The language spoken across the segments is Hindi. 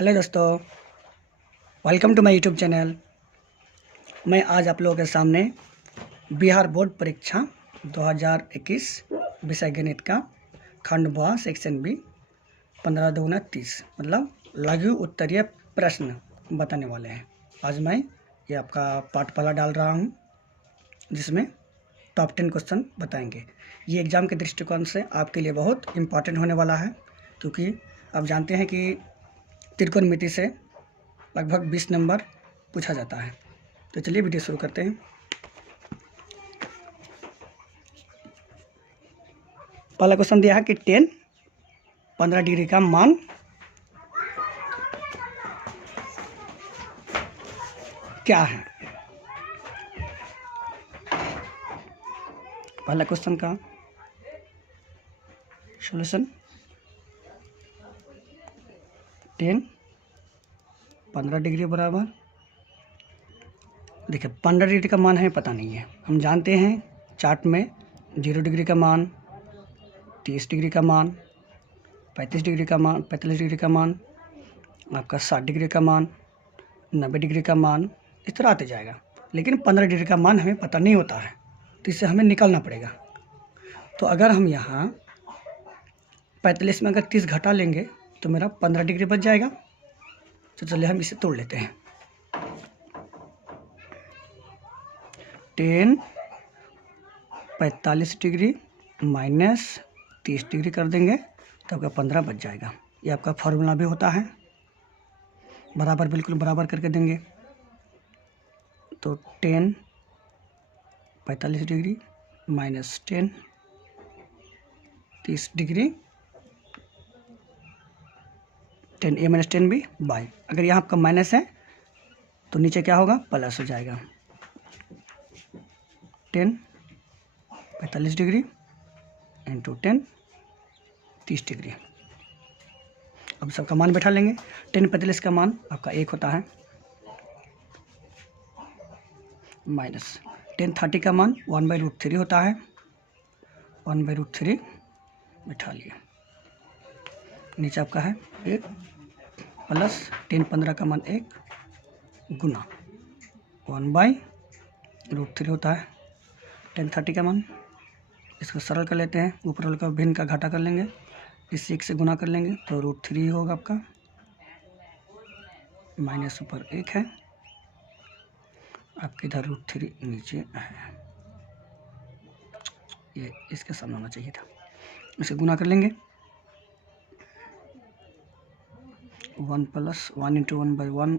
हेलो दोस्तों, welcome to my YouTube channel. मैं आज आप लोगों के सामने बिहार बोर्ड परीक्षा 2021 विषय गणित का खंड ब सेक्शन बी 15 दूना 30 मतलब लघु उत्तरीय प्रश्न बताने वाले हैं। आज मैं ये आपका पाठ पहला डाल रहा हूँ जिसमें टॉप 10 क्वेश्चन बताएंगे। ये एग्ज़ाम के दृष्टिकोण से आपके लिए बहुत इम्पॉर्टेंट होने वाला है, क्योंकि आप जानते हैं कि त्रिकोणमिति से लगभग 20 नंबर पूछा जाता है। तो चलिए वीडियो शुरू करते हैं। पहला क्वेश्चन दिया है कि 15 डिग्री का मान क्या है। पहला क्वेश्चन का सॉल्यूशन 15 डिग्री बराबर, देखिए 15 डिग्री का मान हमें पता नहीं है। हम जानते हैं चार्ट में 0 डिग्री का मान, 30 डिग्री का मान, 35 डिग्री का मान, 45 डिग्री का मान, आपका 60 डिग्री का मान, 90 डिग्री का मान, इस तरह आते जाएगा। लेकिन 15 डिग्री का मान हमें पता नहीं होता है, तो इससे हमें निकालना पड़ेगा। तो अगर हम यहाँ 45 में अगर 30 घटा लेंगे तो मेरा 15 डिग्री बच जाएगा। तो चलिए हम इसे तोड़ लेते हैं। 10 45 डिग्री माइनस 30 डिग्री कर देंगे तो आपका 15 बच जाएगा। ये आपका फॉर्मूला भी होता है, बराबर बिल्कुल बराबर करके देंगे। तो 10 45 degree minus 10 30 degree, 10 a minus 10 b by, अगर यहाँ आपका माइनस है तो नीचे क्या होगा, प्लस हो जाएगा। 10 45 डिग्री इंटू 10 30 डिग्री। अब सबका मान बैठा लेंगे। 10 45 का मान आपका 1 होता है, माइनस 10 30 का मान 1/√3 होता है, 1/√3 बैठा लिए। नीचे आपका है 1 प्लस 10 15 का मान 1 गुना 1/√3 होता है। 10 30 का मान, इसको सरल कर लेते हैं, ऊपर वाले का भिन्न का घाटा कर लेंगे, इस 1 से गुना कर लेंगे तो √3 होगा आपका, माइनस ऊपर 1 है, आपके इधर √3 नीचे है, ये इसके सामने होना चाहिए था। इसे गुना कर लेंगे, 1 + 1 × 1/1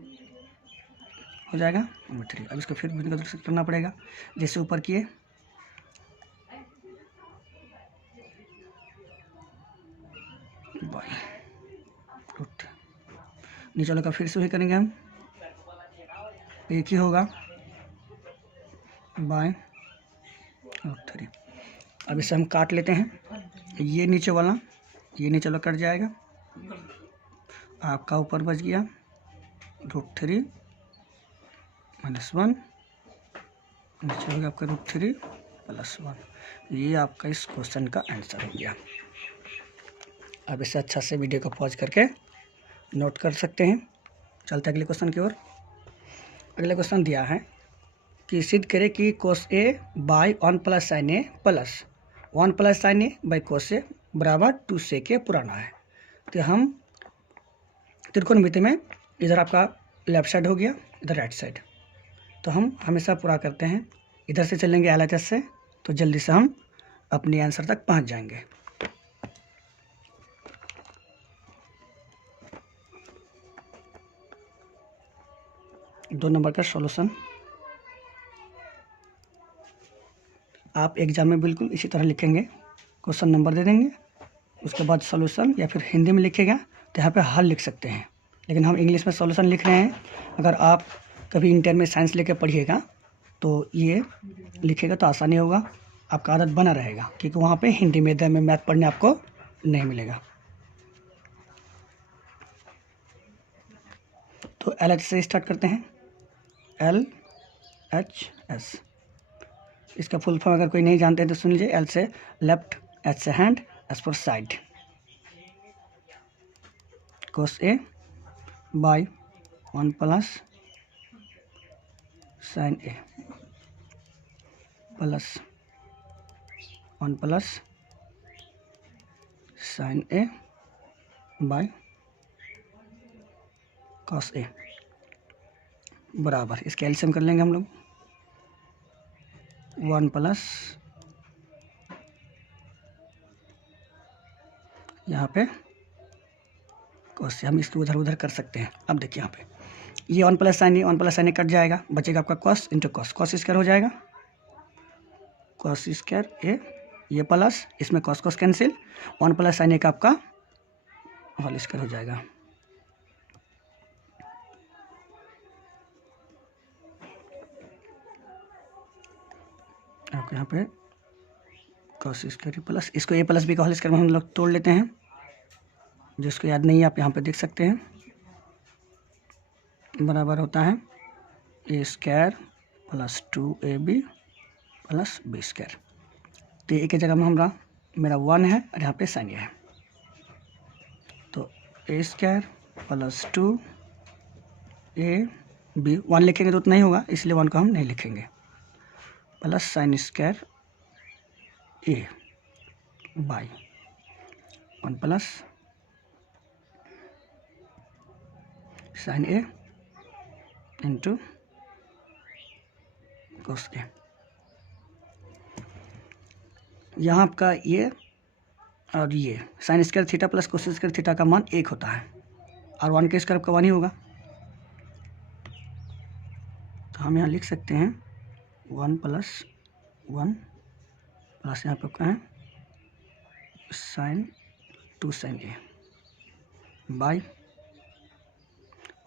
हो जाएगा 3। अब इसको फिर भिन्न का करना पड़ेगा, जैसे ऊपर किए नीचे वाला का फिर से वही करेंगे हम, एक ही होगा √3। अब इसे हम काट लेते हैं, ये नीचे वाला कट जाएगा, आपका ऊपर बच गया √3 - 1, नीचे होगा आपका √3 + 1। ये आपका इस क्वेश्चन का आंसर हो गया। अब इसे अच्छा से वीडियो को पॉज करके नोट कर सकते हैं। चलते अगले क्वेश्चन की ओर। अगला क्वेश्चन दिया है कि सिद्ध करें कि cos A by 1 + sin A plus 1 + sin A by cos A बराबर 2 sec A पुराना है। तो हम त्रिकोणमिति में इधर आपका लेफ्ट साइड हो गया, इधर राइट साइड, तो हम हमेशा पूरा करते हैं इधर से चलेंगे LHS से, तो जल्दी से हम अपने आंसर तक पहुंच जाएंगे। दो नंबर का सॉल्यूशन आप एग्जाम में बिल्कुल इसी तरह लिखेंगे, क्वेश्चन नंबर दे देंगे, उसके बाद सॉल्यूशन, या फिर हिंदी में लिखेगा तो यहाँ पे हल लिख सकते हैं। लेकिन हम इंग्लिश में सॉल्यूशन लिख रहे हैं। अगर आप कभी इंटर में साइंस लेके पढ़िएगा तो ये लिखेगा तो आसानी होगा, आपका आदत बना रहेगा, क्योंकि वहाँ पे हिंदी मीडियम में मैथ पढ़ने आपको नहीं मिलेगा। तो LHS से स्टार्ट करते हैं, LHS, इसका फुल फॉर्म अगर कोई नहीं जानते हैं तो सुन लीजिए। L से लेफ्ट, H से hand, S for side, cos A by 1 plus sine A plus 1 plus sine A by cos A बराबर, इसके एलसीएम कर लेंगे हम लोग। 1 प्लस यहाँ पे कॉस से, हम इसको उधर उधर कर सकते हैं। अब देखिए यहाँ पे ये 1 प्लस साइन ए कट जाएगा, बचेगा आपका cos into cos, cos square हो जाएगा, कॉस स्क्वायर ए, ये प्लस इसमें cos cos cancel, 1 plus sine A का आपका होल स्क्वायर हो जाएगा। आपको यहाँ पे कॉस स्क्वायर प्लस, इसको ए प्लस बी का होल स्क्वायर में हम लोग तोड़ लेते हैं, जिसको याद नहीं है आप यहाँ पे देख सकते हैं, बराबर होता है A square plus 2ab plus B square. तो ए की जगह में हमारा मेरा 1 है और यहाँ पे साइन ए है, तो ए स्क्वायर प्लस 2ab, 1 लिखेंगे तो उतना ही होगा, इसलिए 1 को हम नहीं लिखेंगे, plus sine square A by 1 plus sine A into cos A. यहाँ आपका ये और ये sine square theta plus cos square theta का मान 1 होता है, और 1 के स्क्वायर आपका 1 ही होगा, तो हम यहाँ लिख सकते हैं 1 प्लस 1 प्लस यहाँ पे क्या है sine 2 sine A by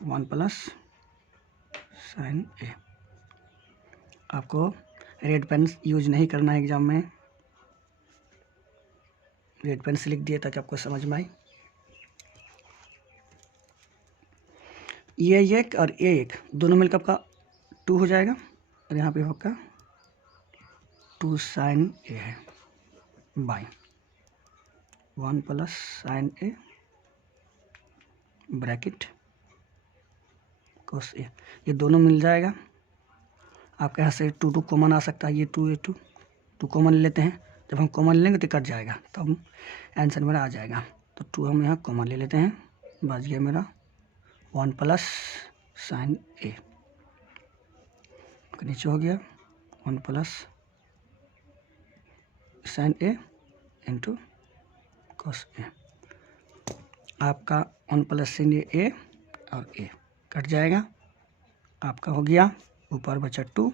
1 plus sine A. आपको रेड पेन यूज नहीं करना है एग्जाम में, रेड पेन से लिख दिए ताकि आपको समझ में आए। ये एक और ये एक दोनों मिलकर आपका 2 हो जाएगा, और यहाँ पे आपका 2 साइन ए है by 1 plus sine A bracket cos A, ये दोनों मिल जाएगा। आपके यहाँ से 2 कॉमन आ सकता है, ये 2 कॉमन लेते हैं, जब हम कॉमन लेंगे तो कट जाएगा, तो हम आंसर मेरा आ जाएगा। तो 2 हम यहाँ कॉमन ले लेते हैं, बच गया मेरा 1 प्लस साइन ए, नीचे हो गया 1 plus sine A into cos A. आपका 1 प्लस साइन ए और ए कट जाएगा, आपका हो गया ऊपर बचा 2,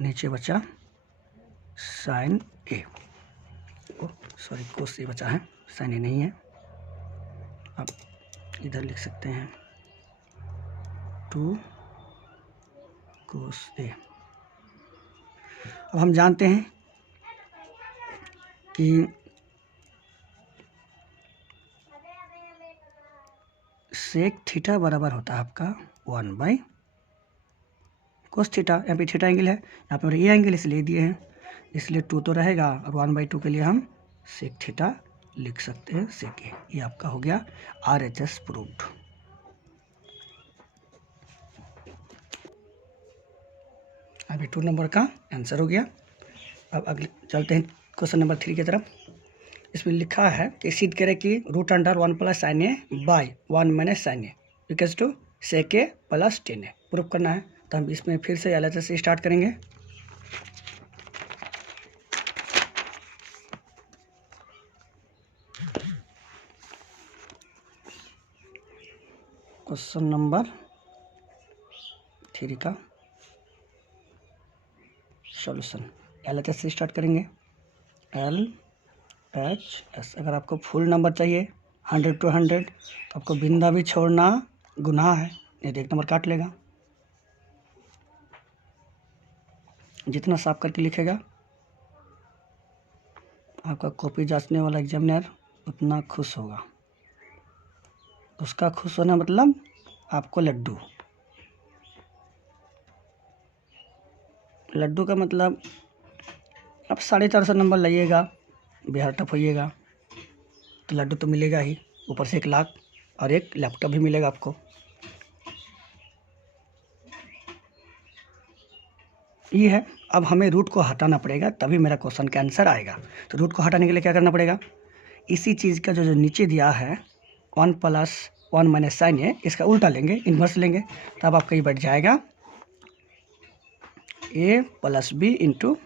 नीचे बचा साइन ए, सॉरी कोस ए बचा है, साइन ए नहीं है। अब इधर लिख सकते हैं 2 कोस ए। अब हम जानते हैं कि सेक थीटा बराबर होता है आपका 1 बाई कोस थीटा। यहाँ पे थीटा एंगल है, यहाँ पे ये एंगल इसलिए दिए हैं, इसलिए 2 तो रहेगा, और 1/2 के लिए हम सेक थीटा लिख सकते हैं, सेक ए। ये आपका हो गया RHS प्रूव्ड। अभी 2 नंबर का आंसर हो गया। अब अगले चलते हैं क्वेश्चन नंबर 3 की तरफ। इसमें लिखा है कि सिद्ध करें कि √1 plus sine A by 1 minus sine A equals to sec A plus tan A. Proof करना है, तो हम इसमें फिर से LHS से स्टार्ट करेंगे। क्वेश्चन नंबर 3 का सॉल्यूशन LHS से स्टार्ट करेंगे। LHS, अगर आपको फुल नंबर चाहिए 100 to 100, तो आपको बिंदा भी छोड़ना गुनाह है, नहीं तो 1 नंबर काट लेगा। जितना साफ करके लिखेगा आपका कॉपी जांचने वाला एग्जामिनर उतना खुश होगा। उसका खुश होना मतलब आपको लड्डू, लड्डू का मतलब आप 450 नंबर लाइएगा, बिहार टफ होइएगा तो लड्डू तो मिलेगा ही, ऊपर से 1 लाख और एक लैपटॉप भी मिलेगा आपको। ये है। अब हमें रूट को हटाना पड़ेगा, तभी मेरा क्वेश्चन का आंसर आएगा। तो रूट को हटाने के लिए क्या करना पड़ेगा, इसी चीज़ का जो नीचे दिया है 1 + 1 - sin a, इसका उल्टा लेंगे, इन्वर्स लेंगे, तब आपका ये बैठ जाएगा a + b into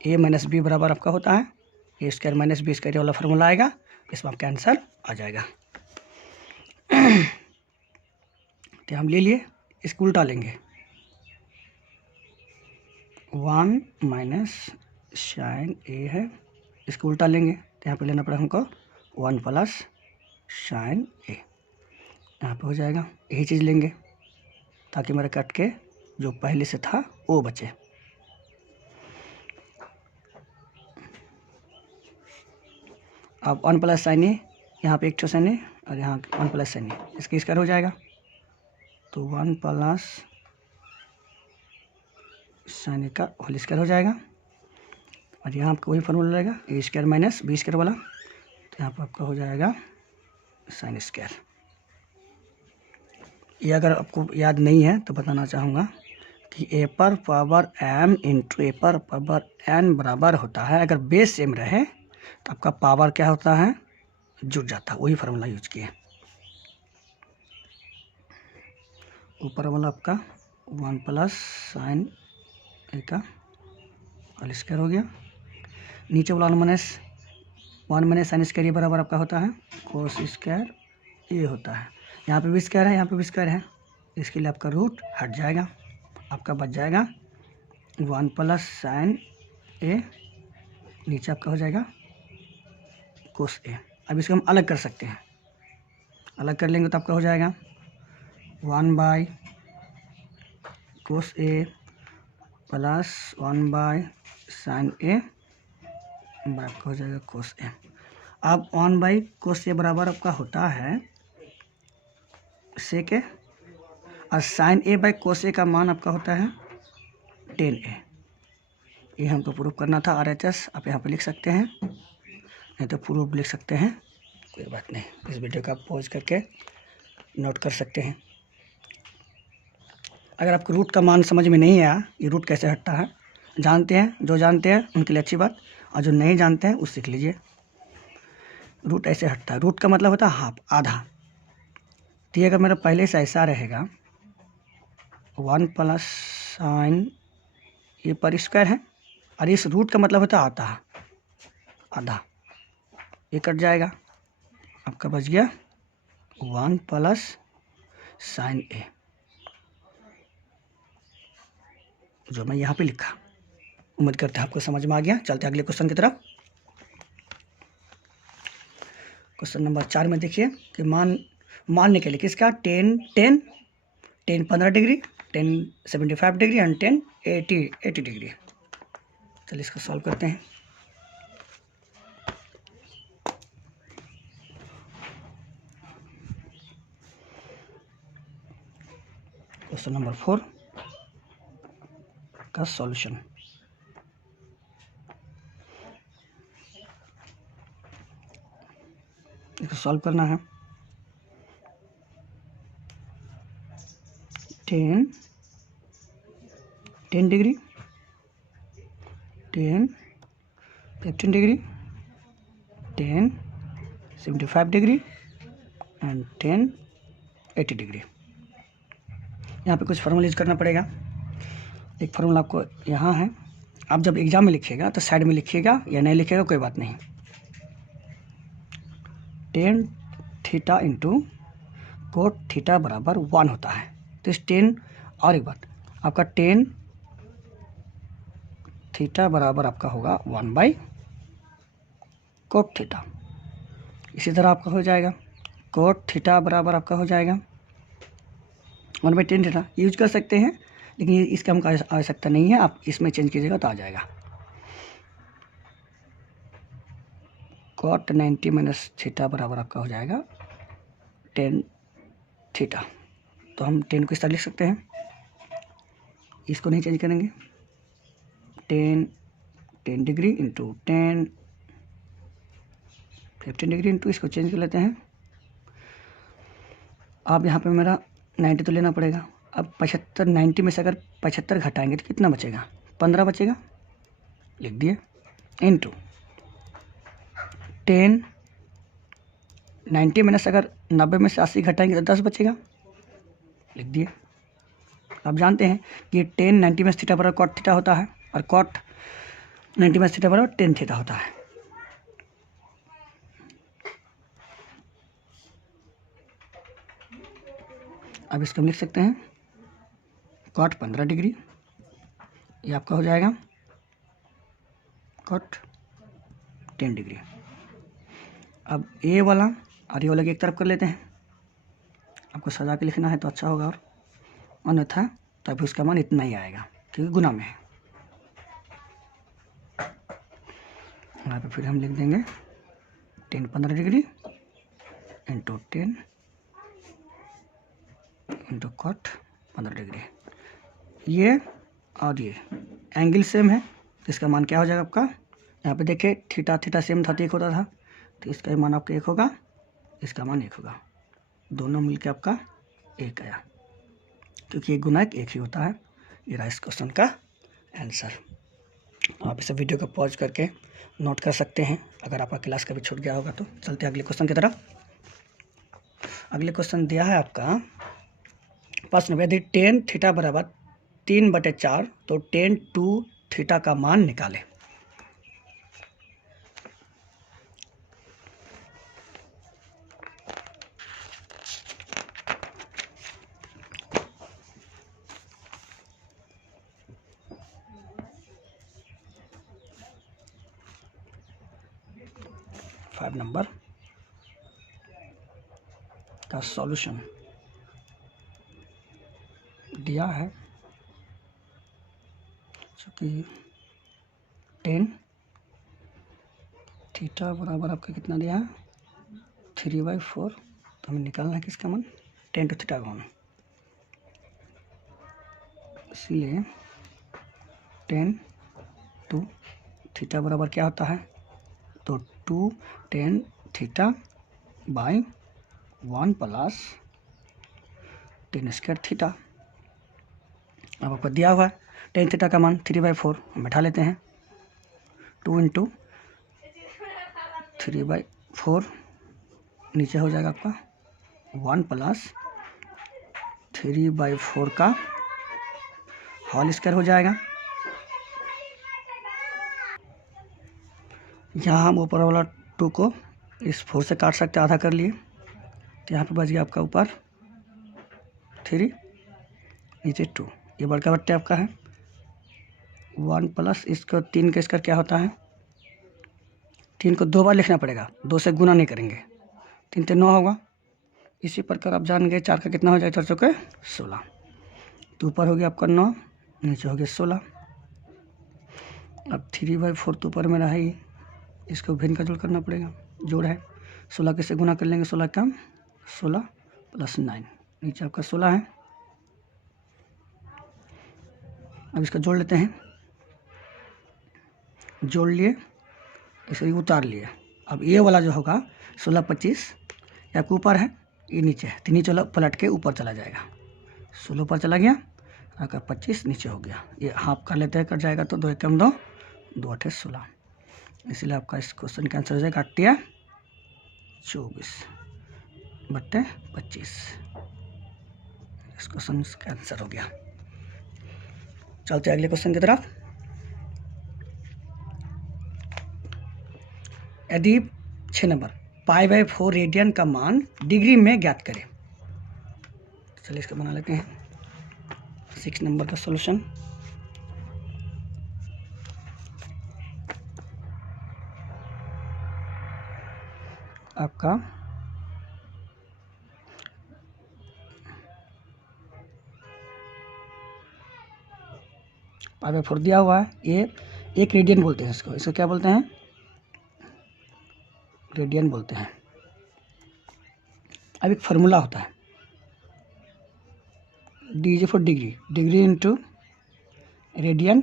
a - b बराबर आपका होता है a² - b² वाला फार्मूला आएगा, इसमें आपका आंसर आ जाएगा। तो हम ले लिए, इसको उल्टा लेंगे, 1 - sin a है, इसको उल्टा लेंगे, तो यहाँ पे लेना पड़ेगा हमको 1 + sin a, यहाँ पे हो जाएगा। यही चीज़ लेंगे ताकि मेरा कट के जो पहले से था वो बचे। अब 1 + sin a, यहाँ पे एक ठो sin a और यहाँ 1 + sin a, इसका स्क्वायर हो जाएगा, तो 1 + sin a का होल स्क्वायर हो जाएगा। और यहाँ आपको वही फार्मूला रहेगा a² - b² वाला, तो यहाँ पर आपका हो जाएगा sin²। ये अगर आपको याद नहीं है तो बताना चाहूँगा कि a⁴m इंटू a⁴n बराबर होता है, अगर बेस सेम रहे तो आपका पावर क्या होता है, जुड़ जाता है, वही फार्मूला यूज किए। ऊपर वाला आपका 1 + sin a का होल स्क्वायर हो गया, नीचे वाला 1 - sin² ये बराबर आपका होता है cos² ये होता है, यहाँ पे भी स्क्वायर है, यहाँ पे भी स्क्वायर है, इसके लिए आपका रूट हट जाएगा, आपका बच जाएगा 1 + sin a, नीचे आपका हो जाएगा cos a। अब इसको हम अलग कर सकते हैं, अलग कर लेंगे तो आपका हो जाएगा 1 / cos a plus 1 / sin a, आपका हो जाएगा cos a। अब 1 / cos a बराबर आपका होता है sec a, और sin a / cos a का मान आपका होता है tan a। ये हमको प्रूफ करना था, RHS आप यहाँ पे लिख सकते हैं, नहीं तो प्रूफ लिख सकते हैं, कोई बात नहीं। इस वीडियो का पॉज करके नोट कर सकते हैं। अगर आपको रूट का मान समझ में नहीं आया, ये रूट कैसे हटता है, जानते हैं, जो जानते हैं उनके लिए अच्छी बात, और जो नहीं जानते हैं उस सीख लीजिए। रूट ऐसे हटता है, रूट का मतलब होता है हाफ, आधा। तो ये अगर मेरा पहले से ऐसा रहेगा 1 + sin ये पर स्क्वायर है, और इस रूट का मतलब होता है आधा, ये कट जाएगा, आपका बच गया 1 + sin a, जो मैं यहाँ पे लिखा। उम्मीद करते हैं आपको समझ में आ गया। चलते अगले क्वेश्चन की तरफ। क्वेश्चन नंबर 4 में देखिए कि मानने के लिए किसका ten 15 degree, 10 75 degree and 10 80 degree. चलिए इसको सॉल्व करते हैं। क्वेश्चन नंबर 4 का सॉल्यूशन। इसको सॉल्व करना है। 10 degree, 10 15 degree, 10 75 degree and 10 80 degree. यहाँ पे कुछ फार्मूला यूज करना पड़ेगा। एक फार्मूला आपको यहाँ है, आप जब एग्जाम में लिखिएगा तो साइड में लिखिएगा, या नहीं लिखिएगा कोई बात नहीं। tan theta into cot theta बराबर 1 होता है। तो इस 10, और एक बात, आपका tan थीटा बराबर आपका होगा 1 / कोट थीटा। इसी तरह आपका हो जाएगा कोट थीटा बराबर आपका हो जाएगा 1 / tan थीटा। यूज कर सकते हैं, लेकिन ये इसका हमको आवश्यकता नहीं है, आप इसमें चेंज कीजिएगा तो आ जाएगा cot 90 - थीटा बराबर आपका हो जाएगा tan थीटा। तो हम 10 को इस तरह लिख सकते हैं, इसको नहीं चेंज करेंगे। 10 डिग्री इंटू 10 15 डिग्री इंटू, इसको चेंज कर लेते हैं। अब यहाँ पे मेरा 90 तो लेना पड़ेगा। अब 75 90 में से अगर 75 घटाएंगे तो कितना बचेगा, 15 बचेगा, लिख दिए, इंटू 10, 90 माइनस अगर 90 में से 80 घटाएंगे तो 10 बचेगा, लिख दिए। आप जानते हैं कि 10 90 में थीटा बराबर कॉट थीटा होता है और कॉट 90 में थीटा बराबर 10 थीटा होता है। अब इसको हम लिख सकते हैं कॉट 15 डिग्री, ये आपका हो जाएगा कॉट 10 डिग्री। अब ए वाला और ये वाला की एक तरफ कर लेते हैं, आपको सजा के लिखना है तो अच्छा होगा, और अन्यथा तभी उसका मान इतना ही आएगा क्योंकि गुना में है। यहाँ पे फिर हम लिख देंगे 10 15 degree into 10 into cot 15 degree. ये और ये एंगल सेम है, इसका मान क्या हो जाएगा आपका, यहाँ पे देखिए थीटा थीटा सेम था तो एक होता था, तो इसका मान आपका 1 होगा, इसका मान 1 होगा, दोनों मिलके आपका 1 आया, क्योंकि एक गुना एक ही होता है। ये रहा इस क्वेश्चन का आंसर। आप इस वीडियो को पॉज करके नोट कर सकते हैं अगर आपका क्लास कभी छूट गया होगा तो। चलते हैं अगले क्वेश्चन की तरफ। अगले क्वेश्चन दिया है आपका प्रश्न में, यदि 10 थीटा बराबर 3/4 तो 10 2 थीटा का मान निकालें। फाइव नंबर का सॉल्यूशन दिया है, चूँकि 10 थीटा बराबर आपका कितना दिया है 3/4, तो हमें निकालना है किसका मान 10 टू थीटा का मान, इसलिए 10 टू थीटा बराबर क्या होता है, तो 2 10 theta by 1 plus 10 square theta. अब आपको दिया हुआ है 10 थीटा का मान 3/4, हम बैठा लेते हैं, 2 इंटू 3/4 नीचे हो जाएगा आपका 1 प्लस 3/4 का होल स्क्वायर हो जाएगा। यहाँ हम ऊपर वाला 2 को इस 4 से काट सकते, आधा कर लिए, तो यहाँ पे बच गया आपका ऊपर 3 नीचे 2, ये बड़का बट्टे आपका है 1 प्लस इसको 3 का स्क्वायर क्या होता है, 3 को 2 बार लिखना पड़ेगा, 2 से गुना नहीं करेंगे, 3 से 9 होगा। इसी प्रकार आप जान गए 4 का कितना हो जाए 4 चौके 16, तो ऊपर हो गया आपका 9 नीचे हो गया 16। अब 3/4 तो ऊपर में रहा ही, इसको भिन्न का जोड़ करना पड़ेगा, जोड़ है 16 कैसे गुना कर लेंगे, 16 कम 16 प्लस 9 नीचे आपका 16 है। अब इसका जोड़ लेते हैं, जोड़ लिए इसे उतार लिए। अब ये वाला जो होगा 16 25 आपके ऊपर है, ये नीचे है, तो नीचे पलट के ऊपर चला जाएगा, 16 ऊपर चला गया, आपका 25 नीचे हो गया, ये हाफ कर लेते हैं, कट जाएगा तो 2 एकम 2 2 8 16, इसलिए आपका इस क्वेश्चन का आंसर हो जाएगा 8 24/25। इस क्वेश्चन का आंसर हो गया। चलते अगले क्वेश्चन की तरफ। यदि 6 नंबर π/4 रेडियन का मान डिग्री में ज्ञात करें, चलिए इसको बना लेते हैं 6 नंबर का सॉल्यूशन। आपका π/4 दिया हुआ है, ये 1 रेडियन बोलते हैं इसको क्या बोलते हैं, रेडियन बोलते हैं। अब एक फार्मूला होता है D for degree, degree into radian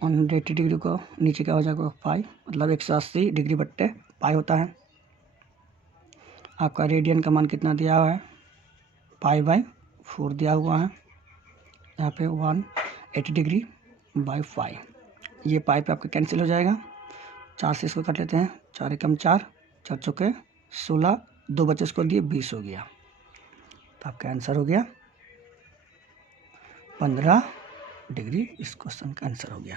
180 degree को नीचे क्या हो जाएगा पाई, मतलब 180 डिग्री बट्टे पाई होता है। आपका रेडियन का मान कितना दिया हुआ है π/4 दिया हुआ है, यहाँ पे 180 डिग्री बाई 5, ये पाई पे आपका कैंसिल हो जाएगा। 4 से इसको काट लेते हैं, 4 एकम 4, 4 चौके 16, 2 बच्चे इसको दिए 20 हो गया। तो आपका आंसर हो गया 15 डिग्री। इस क्वेश्चन का आंसर हो गया।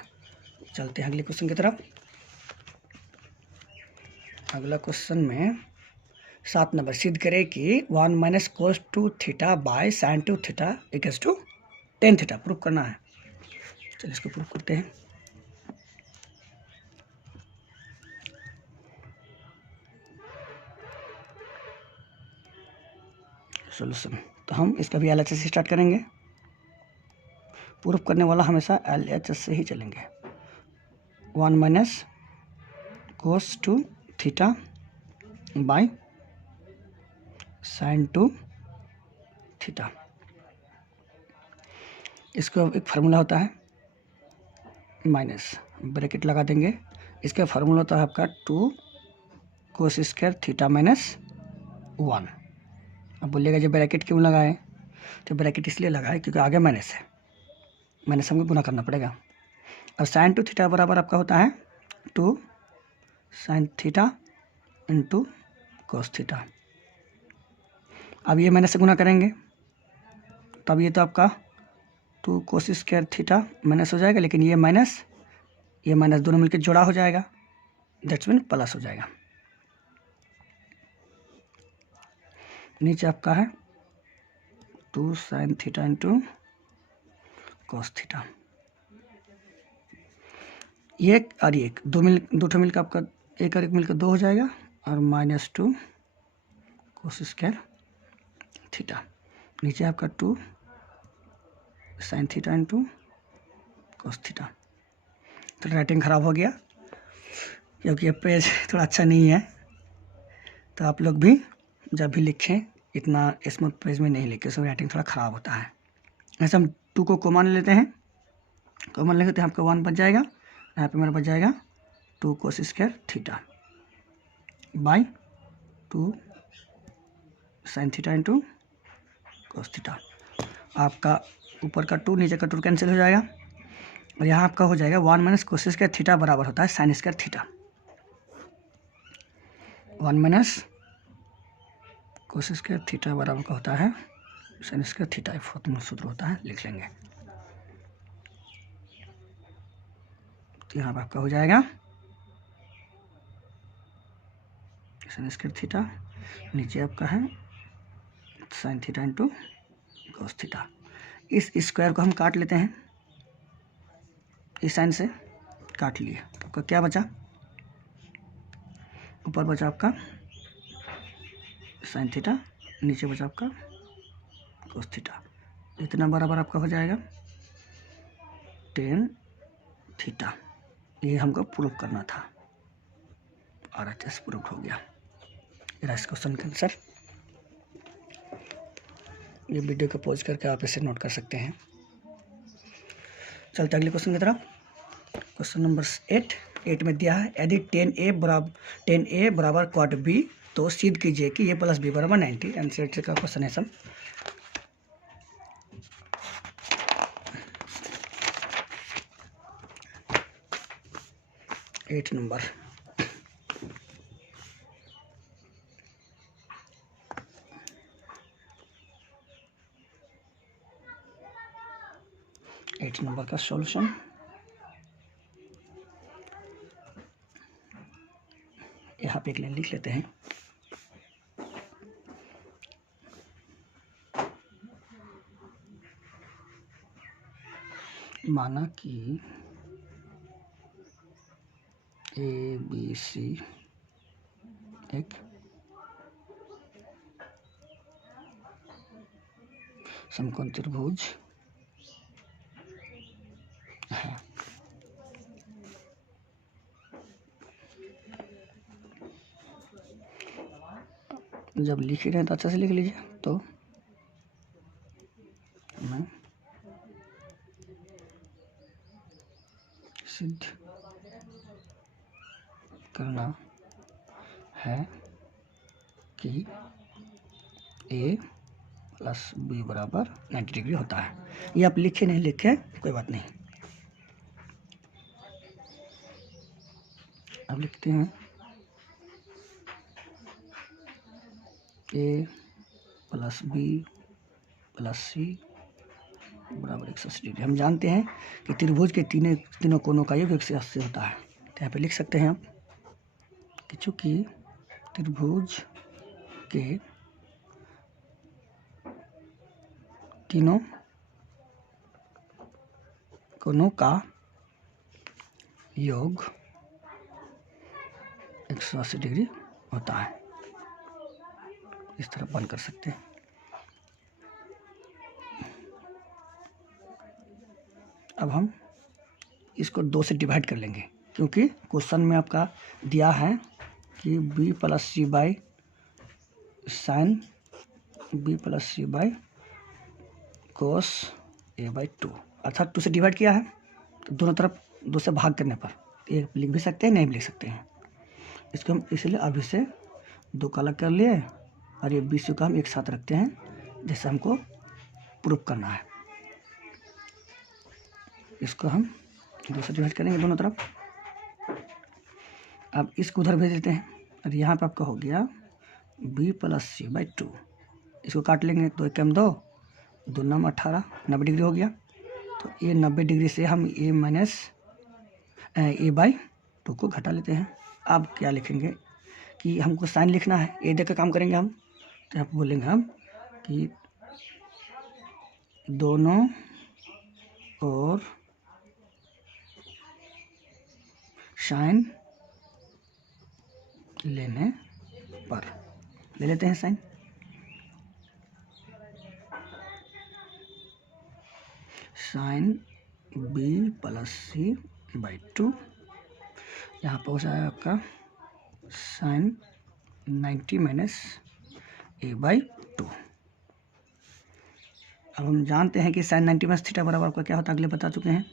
चलते हैं अगले क्वेश्चन की तरफ। अगला क्वेश्चन में 7 नंबर, सिद्ध करें कि 1 minus cos two theta by sine two theta equals to tan theta. Proof करना है। चलिए इसको प्रूफ करते हैं। सॉल्यूशन, तो हम इसका भी LHS से स्टार्ट करेंगे। प्रूफ करने वाला हमेशा LHS से ही चलेंगे। 1 minus cos two theta by sine two theta, इसका एक फार्मूला होता है माइनस, ब्रैकेट लगा देंगे। इसका फार्मूला होता है आपका 2 कोस स्क्वायर थीटा माइनस 1। अब बोलिएगा जो ब्रैकेट क्यों लगाए, तो ब्रैकेट इसलिए लगाए क्योंकि आगे माइनस है, माइनस हमको गुना करना पड़ेगा। और साइन टू थीटा बराबर आपका होता है 2 sine theta into cos theta. अब ये माइनस से गुना करेंगे, तब ये तो आपका 2 कोस स्क्वायर थीटा माइनस हो जाएगा, लेकिन ये माइनस दोनों मिलकर जोड़ा हो जाएगा, दैट्स मीन प्लस हो जाएगा। नीचे आपका है 2 sine theta into cos theta. एक और एक दो मिलकर आपका एक और एक मिलकर 2 हो जाएगा, और -2 कोस स्क्वायर थीटा। नीचे आपका 2 sine theta into cos theta. तो राइटिंग ख़राब हो गया क्योंकि ये पेज थोड़ा अच्छा नहीं है, तो आप लोग भी जब भी लिखें इतना स्मूथ पेज में नहीं लिखे, सब राइटिंग थोड़ा ख़राब होता है। ऐसे हम 2 को कॉमन लेते हैं, कॉमन लेंगे तो आपका 1 बच जाएगा, यहाँ पे मेरा बच जाएगा 2 कोस square theta by 2 sine theta into cos theta. आपका ऊपर का 2 नीचे का 2 कैंसिल हो जाएगा, और यहाँ आपका हो जाएगा 1 माइनस कोस स्क्वायर थीटा बराबर होता है साइन स्क्वायर थीटा। 1 माइनस कोस स्क्वायर थीटा बराबर का होता है साइन स्क्वायर थीटा। फॉर्मूला सूत्र होता है, लिख लेंगे। तो यहाँ पर आपका हो जाएगा साइन स्क्वायर थीटा, नीचे आपका है sine theta into cos theta. इस स्क्वायर को हम काट लेते हैं, इस साइन से काट लिए, तो आपका क्या बचा, ऊपर बचा आपका साइन थीटा, नीचे बचा आपका कोस थीटा। इतना बराबर आपका हो जाएगा टेन थीटा। ये हमको प्रूफ करना था, RHS प्रूफ हो गया। इस क्वेश्चन का आंसर। ये वीडियो को पॉज करके आप इसे नोट कर सकते हैं। चलते अगले क्वेश्चन की तरफ। क्वेश्चन नंबर 8 में दिया है, यदि 10a बराबर क्वाड b तो सिद्ध कीजिए कि a प्लस बी बराबर 90। एनसीईआरटी का क्वेश्चन है सब। एट नंबर, का सॉल्यूशन। यहाँ पे एक लाइन लिख लेते हैं। माना कि ABC एक समकोण त्रिभुज है। जब लिख रहे हैं तो अच्छे से लिख लीजिए। तो मैं सिद्ध करना है कि A प्लस बी बराबर 90 डिग्री होता है। ये आप लिखे नहीं लिखे कोई बात नहीं। अब लिखते हैं ए प्लस बी प्लस सी बराबर 180 डिग्री। हम जानते हैं कि त्रिभुज के तीनों कोनों का योग 180 होता है। तो यहाँ पे लिख सकते हैं आप कि चूंकि त्रिभुज के तीनों कोनों का योग 180 डिग्री होता है। इस तरह बंद कर सकते हैं। अब हम इसको 2 से डिवाइड कर लेंगे, क्योंकि क्वेश्चन में आपका दिया है कि b plus C by sine b plus C by cos a by 2, अर्थात 2 से डिवाइड किया है तो दोनों तरफ 2 से भाग करने पर एक लिख भी सकते हैं, नहीं भी लिख सकते हैं। इसको हम इसलिए अभी से 2 का अलग कर लिए और ये 20 का हम एक साथ रखते हैं जैसे हमको प्रूफ करना है। इसको हम 2 से डिवाइड करेंगे दोनों तरफ। अब इसको उधर भेज देते हैं और यहाँ पे आपका हो गया b प्लस सी बाई 2। इसको काट लेंगे, 2 एकम 2, 2 9 18, 90 डिग्री हो गया। तो ये 90 डिग्री से हम a माइनस ए बाई 2 को घटा लेते हैं। अब क्या लिखेंगे कि हमको साइन लिखना है, ए देख कर काम करेंगे हम। तो यहाँ पर बोलेंगे हम कि दोनों और साइन लेने पर, ले लेते हैं sine. Sine b plus C by 2, यहाँ पर हो जाएगा आपका साइन 90 माइनस ए बाई 2। अब हम जानते हैं कि साइन 90 माइनस थीटा बराबर आपका क्या होता है, अगले बता चुके हैं।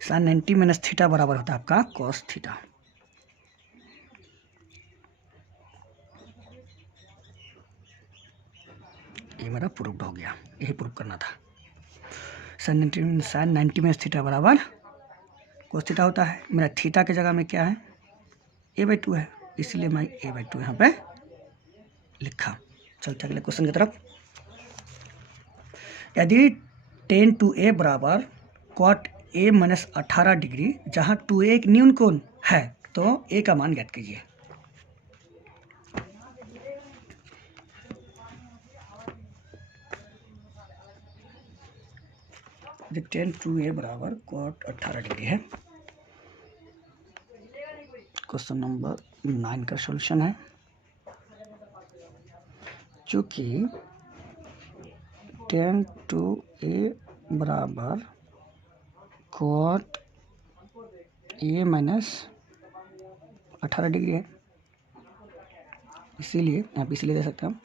साइन 90 माइनस थीटा बराबर होता है आपका कॉस थीटा। ये मेरा प्रूफ हो गया, यही प्रूफ करना था। साइन 90 माइनस थीटा बराबर कॉस थीटा होता है। मेरा थीटा की जगह में क्या है, ए बाई 2 है, इसलिए मैं ए बाई 2 यहाँ पे लिखा। चलते अगले क्वेश्चन की तरफ। यदि tan 2a बराबर cot a माइनस 18 डिग्री, जहाँ 2a एक न्यून कोण है, तो a का मान ज्ञात कीजिए। tan 2a बराबर cot 18 डिग्री है। क्वेश्चन नंबर 9 का सॉल्यूशन है। चूंकि tan 2a बराबर cot a माइनस 18 डिग्री है, इसीलिए आप इसलिए दे सकते हैं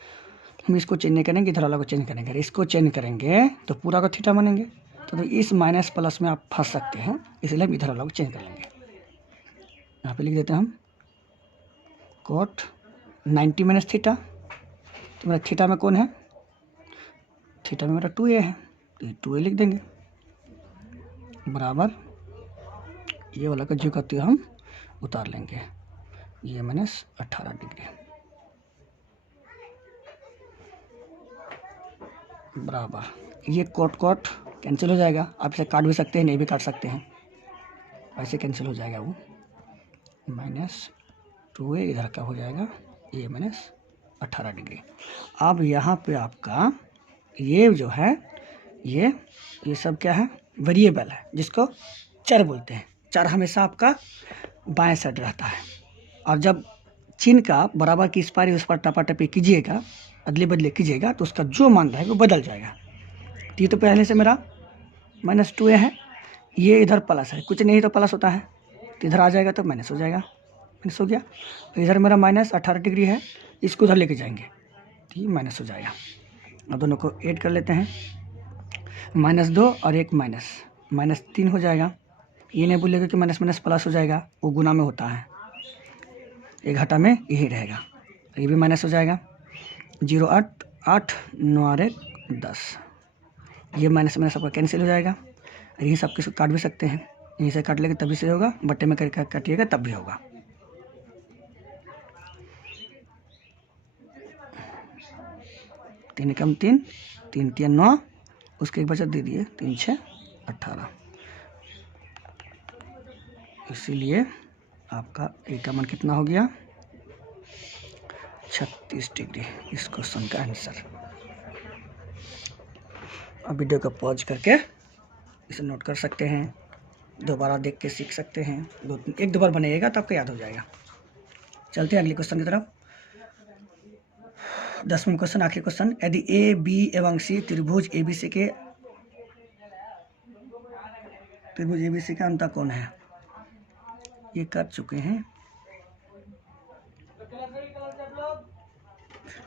हम इसको चेंज नहीं करेंगे, इधर वाला को चेंज करेंगे। इसको चेंज करेंगे तो पूरा को थीटा मानेंगे, तो इस माइनस प्लस में आप फंस सकते हैं, इसलिए हम इधर वाला को चेंज कर लेंगे। यहाँ पे लिख देते हैं हम cot 90 माइनस थीटा। तो मेरा थीटा में कौन है, थीटा में मेरा 2a है, तो ये 2a लिख देंगे बराबर ये वाला का जो करते हम उतार लेंगे, ये माइनस 18 डिग्री बराबर ये कोट कोट कैंसिल हो जाएगा। आप इसे काट भी सकते हैं, नहीं भी काट सकते हैं, ऐसे कैंसिल हो जाएगा। वो माइनस 2a इधर का हो जाएगा ये माइनस 18 डिग्री। अब यहाँ पे आपका ये जो है ये सब क्या है, वेरिएबल है, जिसको चर बोलते हैं। चर हमेशा आपका बाएं साइड रहता है, और जब चिन्ह का बराबर की इस पार उस पर टपाटपी कीजिएगा, अदले बदले कीजिएगा, तो उसका जो मान रहेगा वो बदल जाएगा। ये तो पहले से मेरा माइनस 2a है, ये इधर प्लस है, कुछ नहीं तो प्लस होता है, तो इधर आ जाएगा तो माइनस हो जाएगा, माइनस हो गया। तो इधर मेरा माइनस 18 डिग्री है, इसको उधर लेके जाएंगे तो ये माइनस हो जाएगा। और दोनों को ऐड कर लेते हैं, -2 और एक -3 हो जाएगा। ये नहीं भूलिएगा कि माइनस माइनस प्लस हो जाएगा, वो गुना में होता है। एक घाटा में यही रहेगा, ये भी माइनस हो जाएगा। 0 8 8 9 और 1 10, ये माइनस माइनस आपका कैंसिल हो जाएगा। यही सब किसी काट भी सकते हैं, यहीं से काट लेंगे तभी से होगा, बट्टे में करके काटिएगा तब भी होगा। 3 एकम 3, 3 3 9, उसके एक बचत दे दिए 3 6 18। इसीलिए आपका ए का मान कितना हो गया 36 डिग्री, इस क्वेश्चन का आंसर। अब वीडियो को पॉज करके इसे नोट कर सकते हैं, दोबारा देख के सीख सकते हैं, 1-2 बार बनाइएगा तो आपको याद हो जाएगा। चलते हैं अगले क्वेश्चन की तरफ। 10वां क्वेश्चन, आखिरी क्वेश्चन। यदि ए बी एवं सी त्रिभुज एबीसी का अंतःकोण है, ये कर चुके हैं,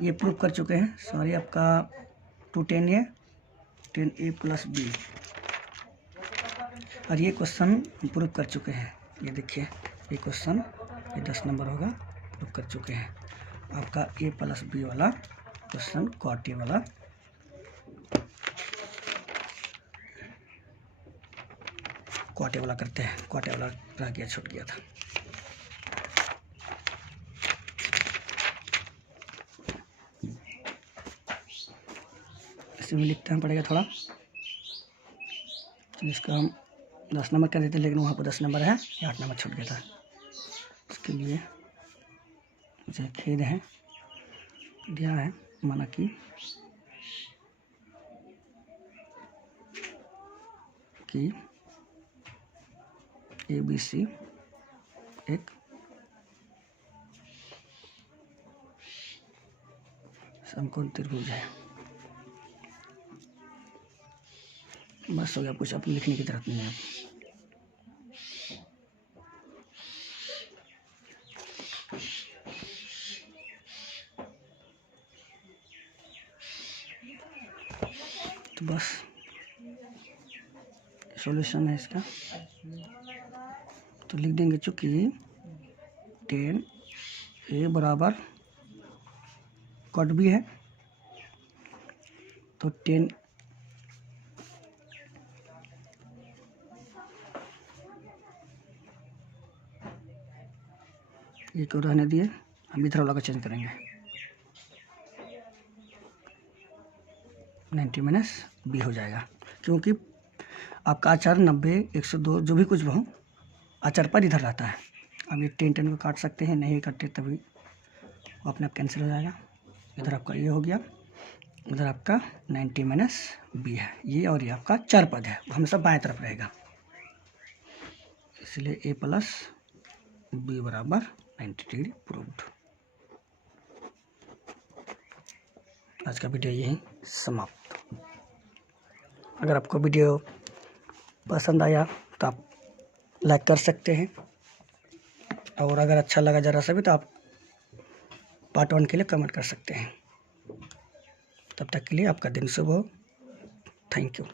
ये प्रूव कर चुके हैं, सॉरी आपका 210 ये 10a + b, और ये क्वेश्चन प्रूव कर चुके हैं। ये देखिए ये क्वेश्चन, ये 10 नंबर होगा, प्रूव कर चुके हैं। आपका a + b वाला क्वेश्चन क्वाट ए वाला, क्वाटे वाला करते हैं, क्वाटे वाला रह गया, छूट गया था। इसे भी लिखते हैं, पड़ेगा थोड़ा, तो इसका हम 10 नंबर कर देते, लेकिन वहाँ पर 10 नंबर है, 8 नंबर छूट गया था। इसके लिए मुझे खेद है, दिया है माना कि ABC एक समकोण त्रिभुज है। बस हो गया, कुछ अपने लिखने की जरूरत नहीं है। तो बस सॉल्यूशन है इसका, तो लिख देंगे, चूँकि 10a बराबर क्वाट b है, तो 10 ये को रहने दिए, हम इधर वाला को चेंज करेंगे, 90 - b हो जाएगा, क्योंकि आपका आचार 90 102 जो भी कुछ भी हो, आचार पर इधर रहता है। अब ये 10 को काट सकते हैं, नहीं काटते तभी वो अपने आप कैंसिल हो जाएगा। इधर आपका ये हो गया, इधर आपका 90 - b है, ये और ये आपका 4 पद है, वो हमेशा बाएं तरफ रहेगा, इसलिए a + b बराबर 90 डिग्री प्रूव्ड। आज का वीडियो यहीं समाप्त। अगर आपको वीडियो पसंद आया तो आप लाइक कर सकते हैं, और अगर अच्छा लगा ज़रा सा भी तो आप पार्ट 1 के लिए कमेंट कर सकते हैं। तब तक के लिए आपका दिन शुभ हो। Thank you.